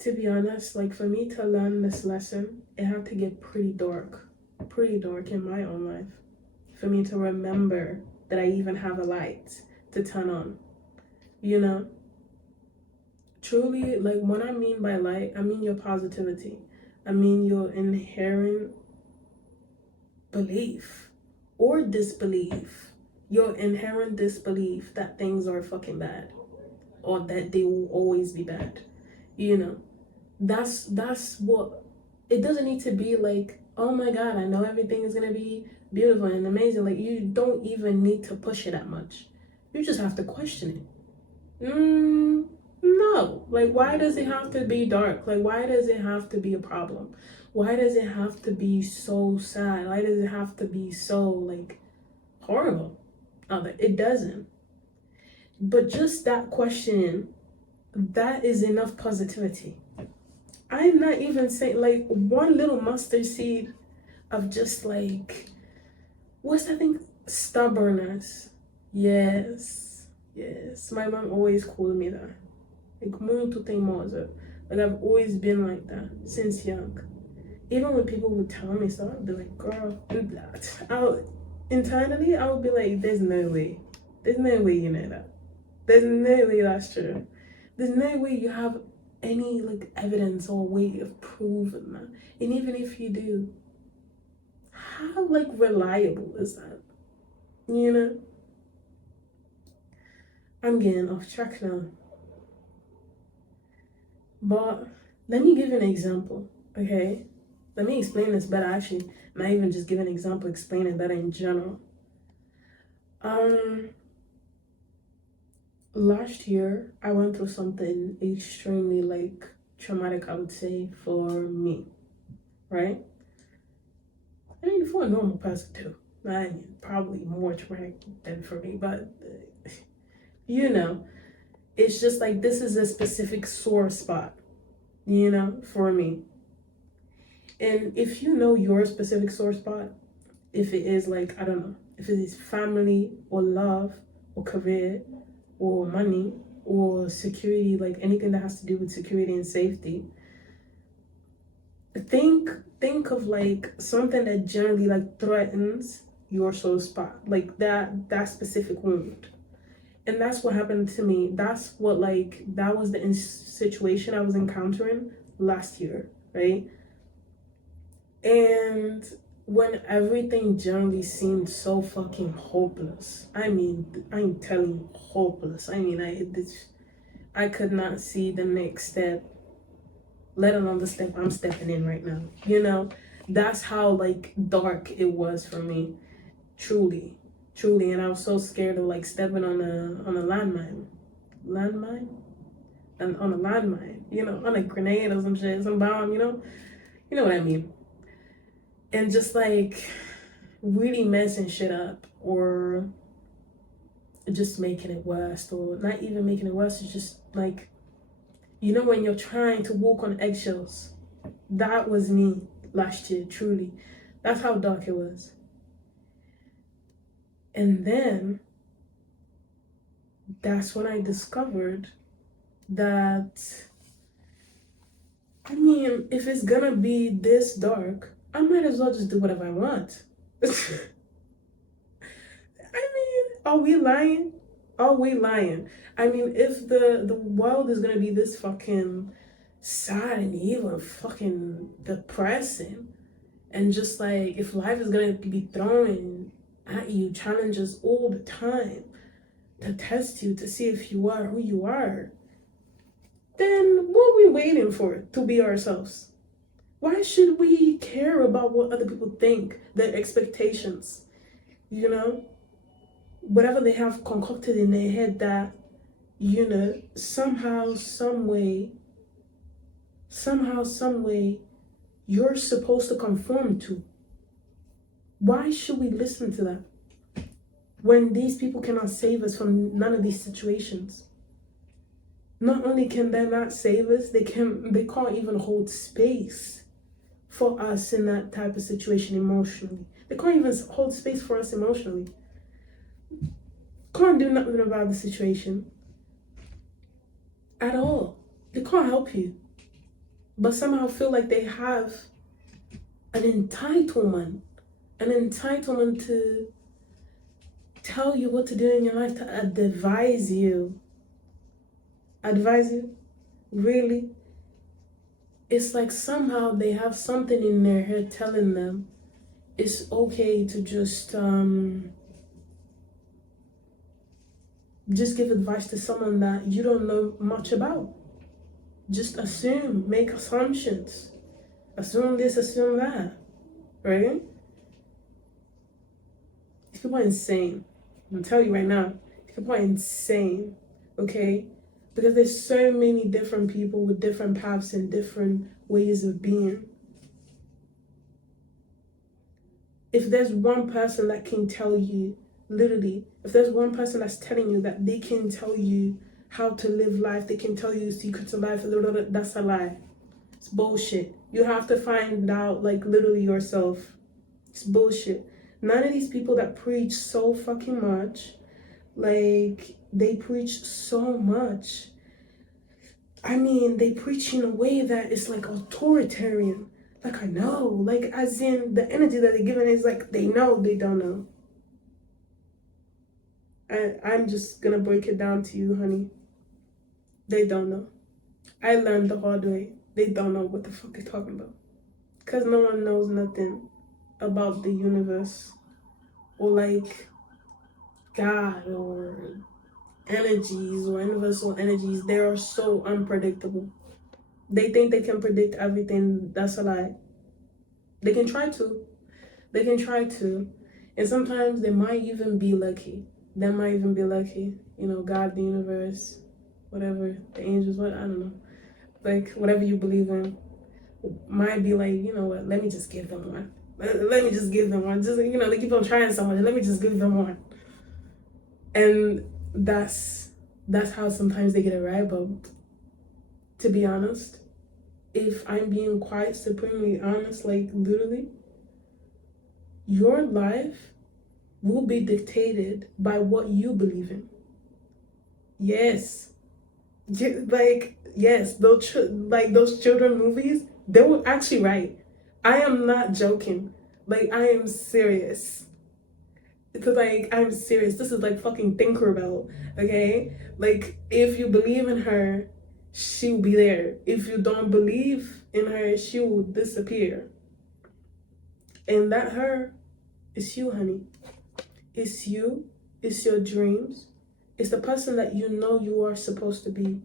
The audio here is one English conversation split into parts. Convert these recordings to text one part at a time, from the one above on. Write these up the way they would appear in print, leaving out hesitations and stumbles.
To be honest, like for me to learn this lesson, it had to get pretty dark in my own life for me to remember that I even have a light to turn on, you know? Truly, like what I mean by light, I mean your positivity. I mean your inherent belief or disbelief. Your inherent disbelief that things are fucking bad or that they will always be bad. You know, that's what it doesn't need to be like, oh my god, I know everything is gonna be beautiful and amazing. Like you don't even need to push it that much. You just have to question it. No. Like why does it have to be dark? Like why does it have to be a problem? Why does it have to be so sad? Why does it have to be so like horrible? It doesn't. But just that question, that is enough positivity. I'm not even saying like one little mustard seed of just like, what's that thing? Stubbornness. Yes. Yes. My mom always called me that. Like, muito teimosa. Like, I've always been like that since young. Even when people would tell me stuff, I'd be like, girl, do that. Internally, I would be like, there's no way. There's no way you know that. There's no way that's true. There's no way you have any like evidence or way of proving that. And even if you do, how like reliable is that? You know? I'm getting off track now. But let me give an example, okay? Let me explain this better actually. Not even just give an example, explain it better in general. Last year I went through something extremely like traumatic, I would say, for me, right? I mean, for a normal person too. I mean, probably more traumatic than for me, but you know, it's just like this is a specific sore spot, you know, for me. And if you know your specific sore spot, if it is like, I don't know, if it is family or love or career or money or security, like anything that has to do with security and safety, think of like something that generally like threatens your soul spot, like that specific wound. And that's what happened to me. That's what like that was the situation I was encountering last year, right? And when everything generally seemed so fucking hopeless, I mean, I'm telling you, hopeless. I mean, I could not see the next step, let alone the step I'm stepping in right now. You know, that's how like dark it was for me, truly, truly. And I was so scared of like stepping on a landmine, and on a landmine, you know, on a grenade or some shit, some bomb, you know what I mean. And just like really messing shit up or just making it worse, or not even making it worse, it's just like, you know, when you're trying to walk on eggshells. That was me last year, truly. That's how dark it was. And then that's when I discovered that, I mean, if it's gonna be this dark, I might as well just do whatever I want. I mean, are we lying? Are we lying? I mean, if the world is gonna be this fucking sad and evil and fucking depressing, and just like if life is gonna be throwing at you challenges all the time to test you to see if you are who you are, then what are we waiting for to be ourselves? Why should we care about what other people think, their expectations, you know? Whatever they have concocted in their head that, you know, somehow, some way, you're supposed to conform to. Why should we listen to that when these people cannot save us from none of these situations? Not only can they not save us, they can't even hold space for us in that type of situation emotionally. They can't even hold space for us emotionally. Can't do nothing about the situation at all. They can't help you. but somehow feel like they have an entitlement, to tell you what to do in your life, to advise you. Advise you? Really? It's like somehow they have something in their head telling them it's okay to just give advice to someone that you don't know much about. Just assume, make assumptions. Assume this, assume that, right? These people are insane. I'm gonna tell you right now, these people are insane, okay? Because there's so many different people with different paths and different ways of being. If there's one person that can tell you, literally, if there's one person that's telling you that they can tell you how to live life, they can tell you secrets of life, that's a lie. It's bullshit. You have to find out, like, literally yourself. It's bullshit. None of these people that preach so fucking much, like, they preach so much. I mean, they preach in a way that is like authoritarian. Like, I know, like, as in the energy that they're giving is like they know they don't know. I'm just gonna break it down to you, honey. They don't know. I learned the hard way. They don't know what the fuck they're talking about. Because no one knows nothing about the universe or like God or energies or universal energies. They are so unpredictable. They think they can predict everything. That's a lie. They can try to. They can try to. And sometimes they might even be lucky. They might even be lucky. You know, God, the universe, whatever, the angels, what, I don't know. Like, whatever you believe in, might be like, you know what, let me just give them one. Let me just give them one. Just, you know, they keep on trying so much. Let me just give them one. And that's how sometimes they get it right. But to be honest, if I'm being quite supremely honest, like literally, your life will be dictated by what you believe in. Yes. Like, yes, those children movies, they were actually right. I am not joking. Like, I am serious. Because, like, I'm serious. This is like fucking Tinkerbell, okay? Like, if you believe in her, she will be there. If you don't believe in her, she will disappear. And that her is you, honey. It's you. It's your dreams. It's the person that you know you are supposed to be.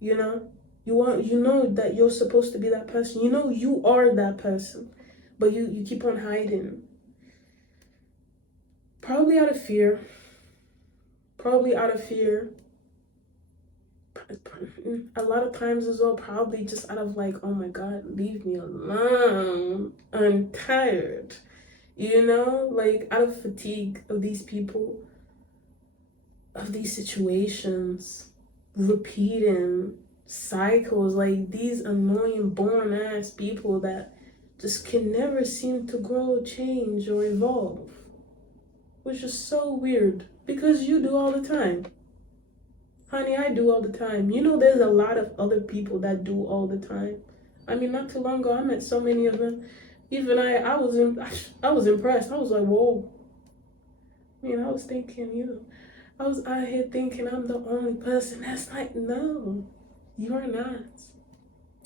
You know? You know that you're supposed to be that person. You know you are that person. But you keep on hiding. Probably out of fear. Probably out of fear. A lot of times as well, probably just out of like, oh my God, leave me alone. I'm tired. You know? Like out of fatigue of these people, of these situations, repeating cycles, like these annoying born ass people that just can never seem to grow, change, or evolve, which is so weird because you do all the time. Honey, I do all the time. You know, there's a lot of other people that do all the time. I mean, not too long ago, I met so many of them. Even I was impressed. I was like, whoa. I mean, I was thinking, I was out here thinking I'm the only person that's like, no, you are not.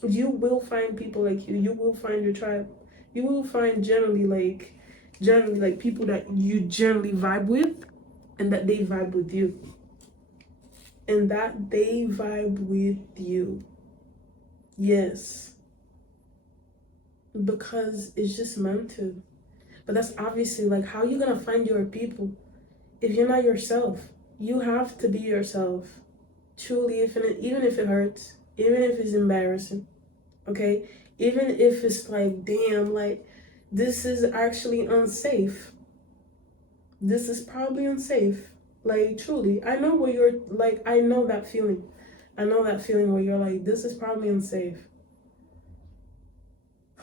You will find people like you. You will find your tribe. You will find generally like people that you generally vibe with and that they vibe with you. And that they vibe with you. Yes. Because it's just meant to. But that's obviously like how you gonna find your people if you're not yourself. You have to be yourself. Truly, even if it hurts, even if it's embarrassing, okay? Even if it's like, damn, like, this is actually unsafe. This is probably unsafe. Like, truly, I know where you're, like, I know that feeling. I know that feeling where you're like, this is probably unsafe.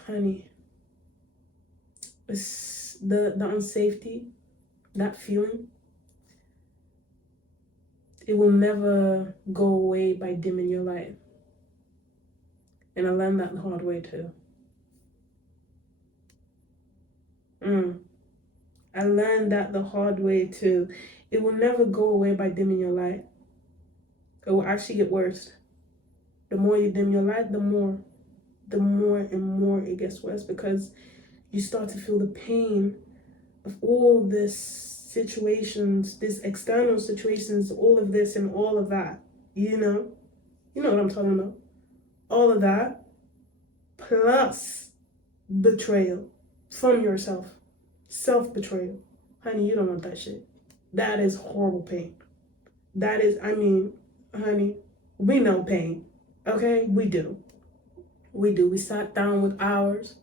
Honey, it's the unsafety, that feeling, it will never go away by dimming your light. And I learned that the hard way too. I learned that the hard way too. It will never go away by dimming your light. It will actually get worse. The more you dim your light, the more and more it gets worse, because you start to feel the pain of all this situations, this external situations, all of this and all of that. You know what I'm talking about. All of that plus betrayal from yourself, self-betrayal. Honey, you don't want that shit. That is horrible pain. That is, honey, we know pain. Okay, we do. We sat down with ours,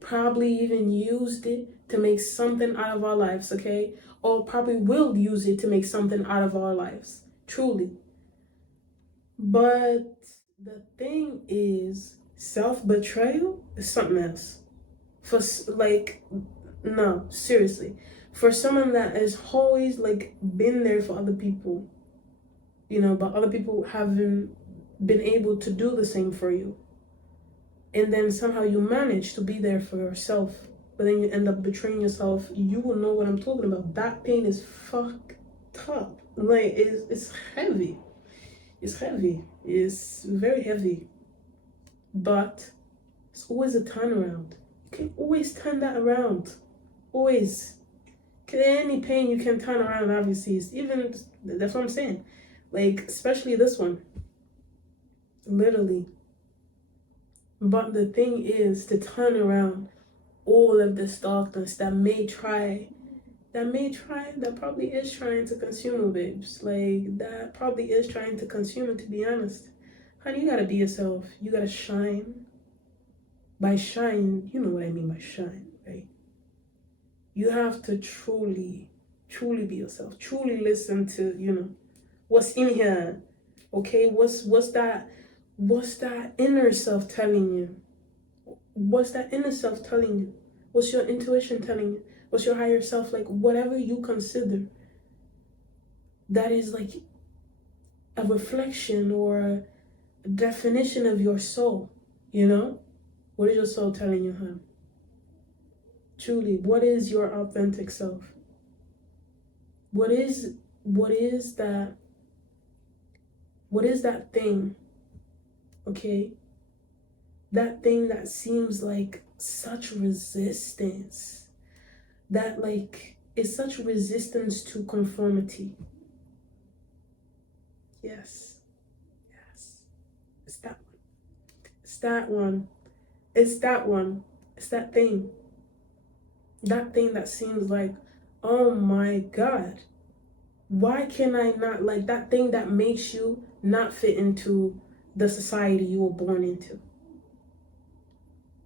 probably even used it to make something out of our lives, okay? Or probably will use it to make something out of our lives, truly. But the thing is, self-betrayal is something else. For no, seriously. For someone that has always been there for other people, but other people haven't been able to do the same for you. And then somehow you manage to be there for yourself, but then you end up betraying yourself. You will know what I'm talking about. That pain is fucked up. It's heavy. It's heavy. It's very heavy. But it's always a turnaround. You can always turn that around. Always. Any pain you can turn around, obviously. That's what I'm saying. Especially this one. Literally. But the thing is to turn around all of this darkness that probably is trying to consume you, babes. That probably is trying to consume you, to be honest. Honey, you gotta be yourself. You gotta shine. By shine, you know what I mean by shine, right? You have to truly be yourself. Truly listen to, what's in here. Okay? What's that inner self telling you? What's that inner self telling you? What's your intuition telling you? What's your higher self? Whatever you consider that is a reflection or a definition of your soul, What is your soul telling you, hon? Truly, what is your authentic self? What is that thing, okay? That thing that seems like such resistance, that is such resistance to conformity. Yes. It's that one. It's that one. It's that thing. That thing that seems like, oh my God, why can I not, that thing that makes you not fit into the society you were born into.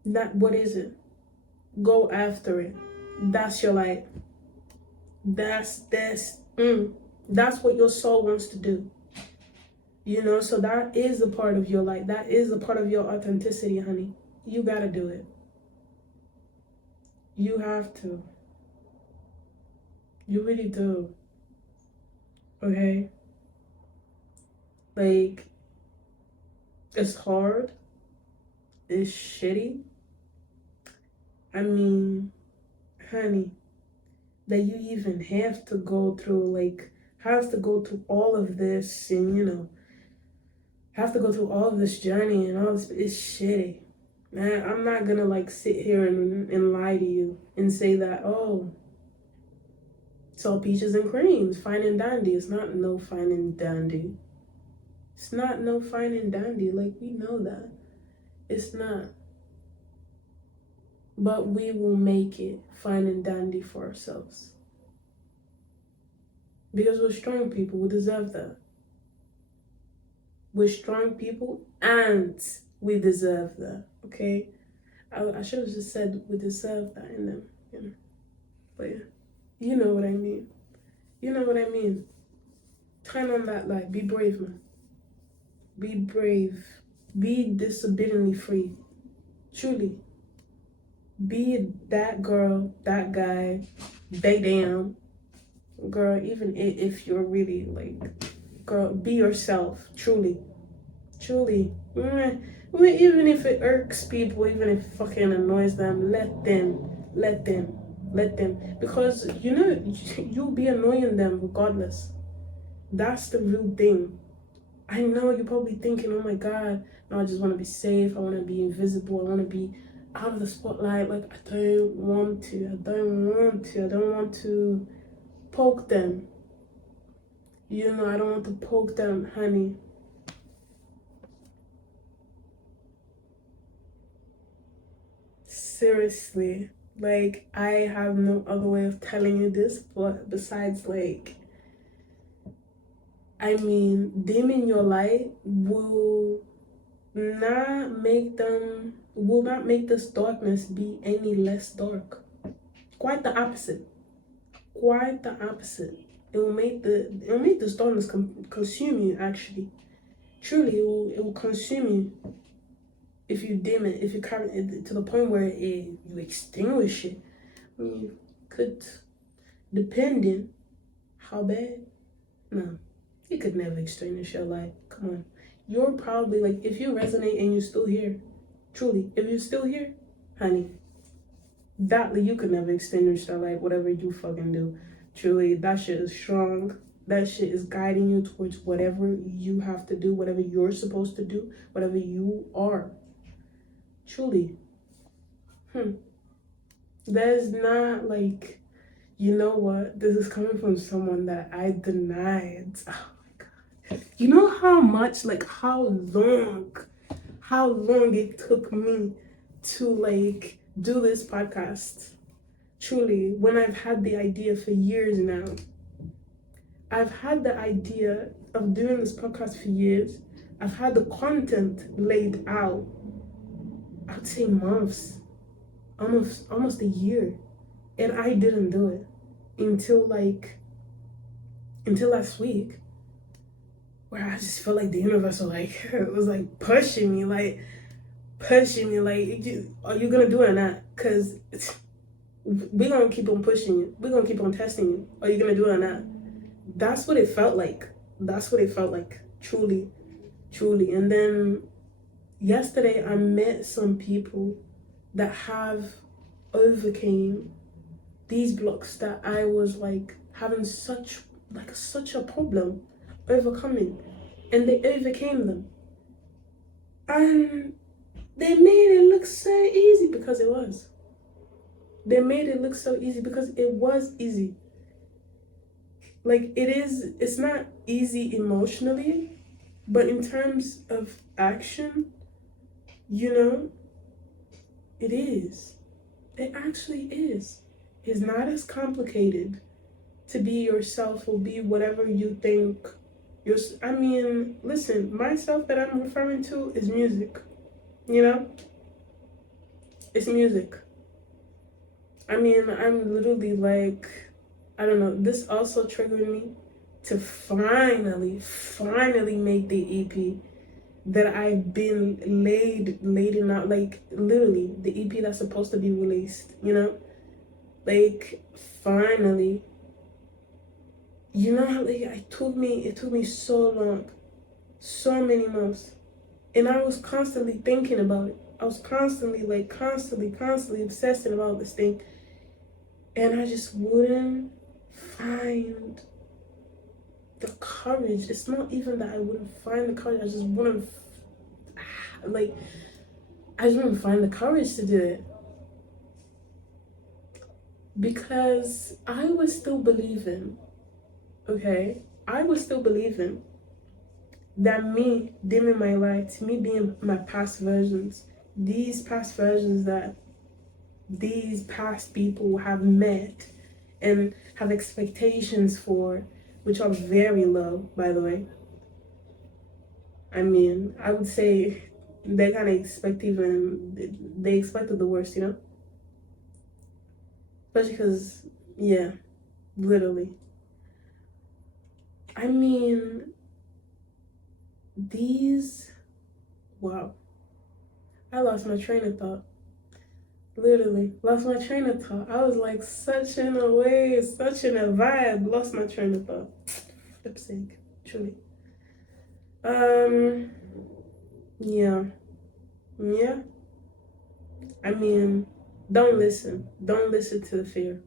What is it? Go after it. That's your light. That's what your soul wants to do. So that is a part of your light. That is a part of your authenticity, honey. You gotta do it. You have to. You really do. Okay? It's hard. It's shitty. Honey, that you even have to go through, all of this and, have to go through all of this journey and all this. It's shitty. Man, I'm not gonna sit here and lie to you and say that, oh, it's all peaches and creams, fine and dandy. It's not no fine and dandy. It's not no fine and dandy. We know that. It's not. But we will make it fine and dandy for ourselves. Because we're strong people. We deserve that. We're strong people and we deserve that. Okay? I should have just said we deserve that in them. But yeah. You know what I mean. Turn on that light. Be brave, man. Be brave. Be disobediently free. Truly. Be that girl, that guy, they damn. Girl, even if you're really girl, be yourself. Truly. Truly. Even if it irks people, even if it fucking annoys them, let them, let them. Because, you'll be annoying them regardless. That's the real thing. I know you're probably thinking, oh my God, no, I just want to be safe. I want to be invisible. I want to be out of the spotlight. Like, I don't want to. I don't want to poke them. I don't want to poke them, honey. Seriously. Like, I have no other way of telling you this, but besides, like, I mean, dimming your light will not make this darkness be any less dark. Quite the opposite. Quite the opposite. It will make this darkness consume you. Actually, truly, it will consume you if you dim it. If you come to the point where you extinguish it. I mean, you could, depending how bad. No, you could never extinguish your light. Come on. You're probably like, if you resonate and you're still here, truly, if you're still here, honey, that you could never extinguish that light, whatever you fucking do. Truly, that shit is strong. That shit is guiding you towards whatever you have to do, whatever you're supposed to do, whatever you are. Truly. There's not like, you know what? This is coming from someone that I denied. Oh my God. You know how much, like how long it took me to like do this podcast? Truly, when I've had the idea for years now. I've had the idea of doing this podcast for years. I've had the content laid out. I'd say months, almost a year, and I didn't do it until last week, where I just felt like the universe was like pushing me, like, are you gonna do it or not? Because we're gonna keep on pushing you. We're gonna keep on testing you. Are you gonna do it or not? That's what it felt like. Truly, truly. And then yesterday I met some people that have overcame these blocks that I was like having such a problem overcoming, and they overcame them, and they made it look so easy because it was. They made it look so easy because it was easy. Like, it's not easy emotionally, but in terms of action, it is. It actually is. It's not as complicated to be yourself or be whatever you think. Listen, myself that I'm referring to is music. It's music. I'm literally like, I don't know, this also triggered me to finally make the EP that I've been laying out, like literally the EP that's supposed to be released, like finally. It took me so long, so many months, and I was constantly thinking about it. I was constantly obsessing about this thing, and I just wouldn't find the courage. It's not even that I wouldn't find the courage. I just wouldn't find the courage to do it, because I was still believing. Okay, I was still believing that me dimming my light, me being my past versions, these past versions that these past people have met and have expectations for, which are very low, by the way. I would say they kind of they expected the worst, Especially because, yeah, literally. Wow. I lost my train of thought. Literally, lost my train of thought. I was like such in a way, such in a vibe, lost my train of thought. Flip sake, truly. Yeah. Yeah. I mean, don't listen. Don't listen to the fear.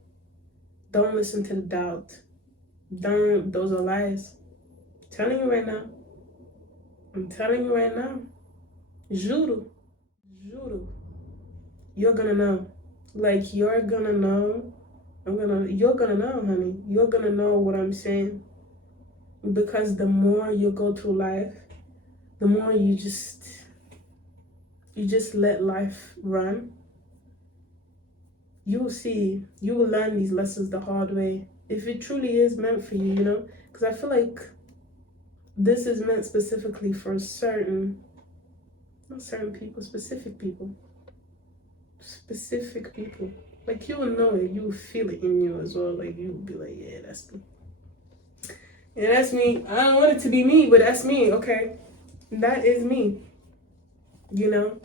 Don't listen to the doubt. Don't, those are lies. I'm telling you right now. I'm telling you right now. Juro. Juro. You're gonna know. Like, you're gonna know. You're gonna know, honey. You're gonna know what I'm saying. Because the more you go through life, the more you just let life run. You will see, you will learn these lessons the hard way. If it truly is meant for you, you know? Because I feel like this is meant specifically for certain, not certain people, specific people. Specific people. Like, you will know it, you will feel it in you as well. Like, you will be like, yeah, that's me. Yeah, that's me. I don't want it to be me, but that's me, okay? That is me. You know?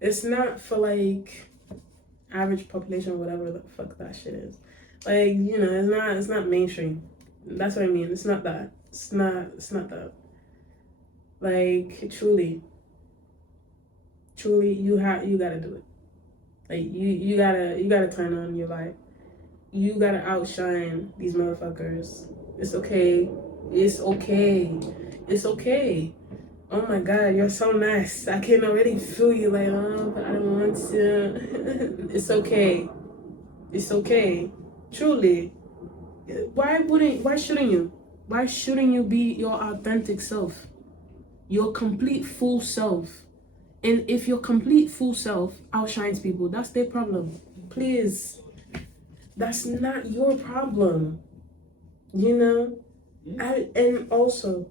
It's not for like average population, whatever the fuck that shit is. Like, you know, it's not mainstream. That's what I mean. It's not that. It's not that. Like, truly you gotta do it. Like, you gotta turn on your light. You gotta outshine these motherfuckers. It's okay. It's okay. It's okay. Oh my god, you're so nice. I can already feel you like, oh, but I don't want to. It's okay. It's okay. Truly. Why shouldn't you? Why shouldn't you be your authentic self? Your complete full self. And if your complete full self outshines people, that's their problem. Please. That's not your problem. You know? And also,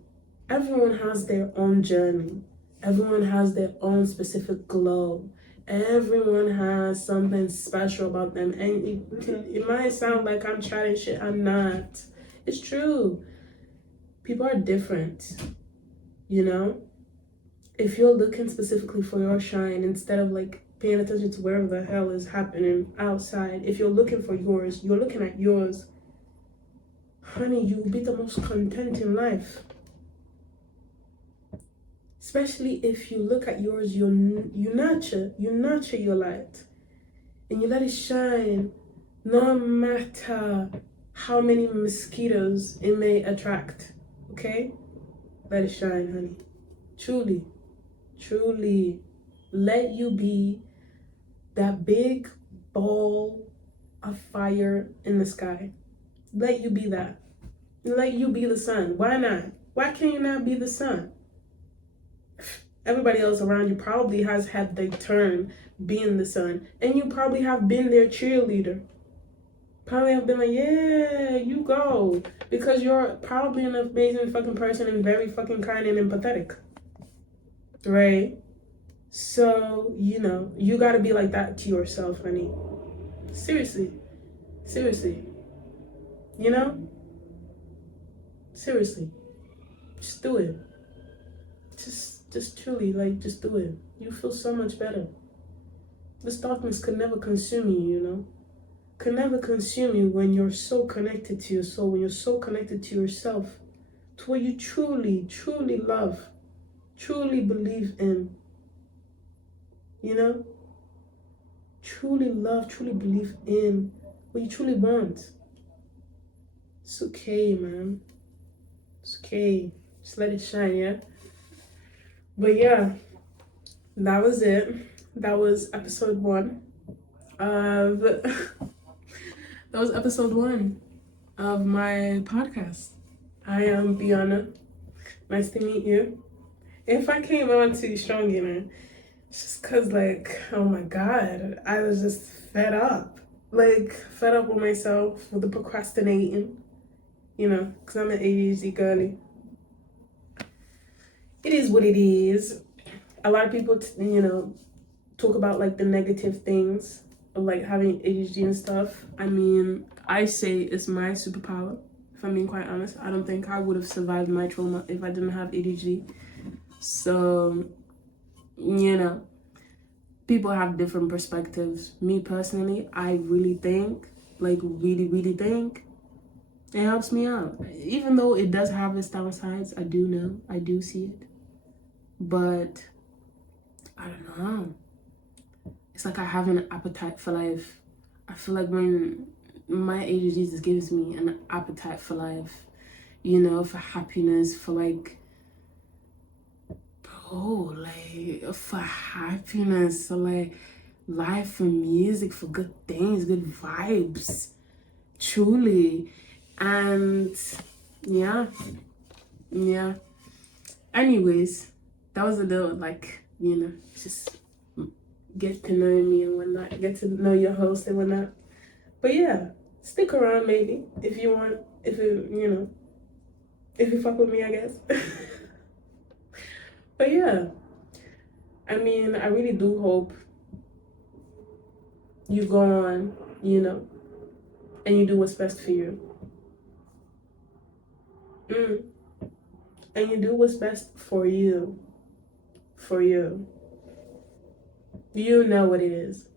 everyone has their own journey. Everyone has their own specific glow. Everyone has something special about them. And it might sound like I'm chatting shit. I'm not. It's true. People are different, you know? If you're looking specifically for your shine instead of like paying attention to whatever the hell is happening outside, if you're looking for yours, you're looking at yours, honey, you will be the most content in life. Especially if you look at yours, you nurture your light, and you let it shine, no matter how many mosquitoes it may attract. Okay, let it shine, honey. Truly, truly, let you be that big ball of fire in the sky. Let you be that. Let you be the sun. Why not? Why can't you not be the sun? Everybody else around you probably has had their turn being the sun, and you probably have been their cheerleader. Probably have been like, yeah, you go, because you're probably an amazing fucking person and very fucking kind and empathetic, right? So, you know, you gotta be like that to yourself, honey. Seriously, seriously, you know, seriously, just do it. Just truly, like, just do it. You feel so much better. This darkness could never consume you, you know? Could never consume you when you're so connected to your soul, when you're so connected to yourself, to what you truly, truly love, truly believe in, you know? Truly love, truly believe in what you truly want. It's okay, man. It's okay. Just let it shine, yeah? But yeah, that was it. That was episode 1 of that was episode 1 of my podcast. I am Biana. Nice to meet you. If I came on too strong, you know, it's just cause like, oh my god, I was just fed up. Like, fed up with myself, with the procrastinating, you know, cause I'm an ADHD girly. It is what it is. A lot of people, you know, talk about like the negative things of like having ADHD and stuff. I mean, I say it's my superpower. If I'm being quite honest, I don't think I would have survived my trauma if I didn't have ADHD. So, you know, people have different perspectives. Me personally, I really think, like really, really think it helps me out. Even though it does have its downsides, I do know, I do see it. But I don't know. It's like I have an appetite for life. I feel like when my age, Jesus gives me an appetite for life, you know, for happiness, for like, bro, like, for happiness, for like life, for music, for good things, good vibes, truly. And yeah, yeah. Anyways, that was a little like, you know, just get to know me and whatnot, get to know your host and whatnot. But yeah, stick around maybe if you want, if you, you know, if you fuck with me, I guess. But yeah, I mean, I really do hope you go on, you know, and you do what's best for you. Mm. And you do what's best for you. For you. You know what it is.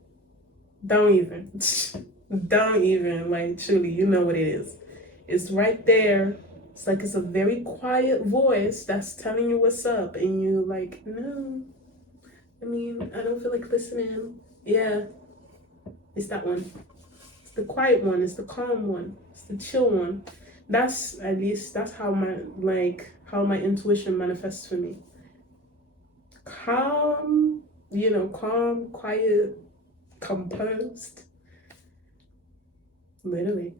Don't even. Don't even. Like, truly, you know what it is. It's right there. It's like it's a very quiet voice that's telling you what's up. And you like, no. I mean, I don't feel like listening. Yeah, it's that one. It's the quiet one. It's the calm one. It's the chill one. That's, at least, that's how my intuition manifests for me. Calm, you know, calm, quiet, composed. Literally.